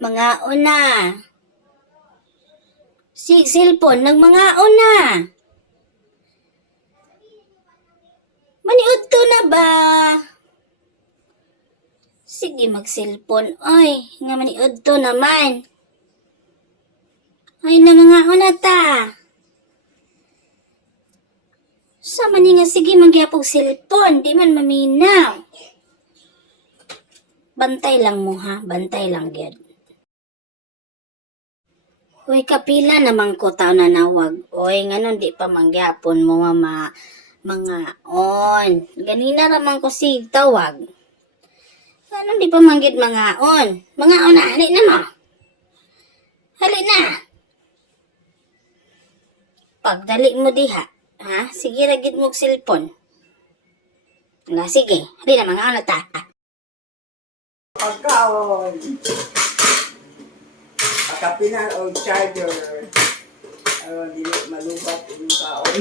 Mga una. Sig cellphone ng mga una. Maniud to na ba? Sige mag-cellphone. Oy, nga maniud to naman. Ay na mga una ta. Sa man nga sige magyapog cellphone, di man maminaw. Bantay lang mo ha, bantay lang gyud. Hoy kapila naman ko tao na nawag. Oy nganon di pa mangyapon mo mga on. Ganina raman ko si tawag. Nganon di pa manggid mga on. Mga on na, hali na mo. Hali na. Pagdali mo diha. Ha? Sige ragid mo cellphone. Nga, sige. Hali na mga ano ta. Pagkaon. Kapinan o charger. Dili malubat yung kaon.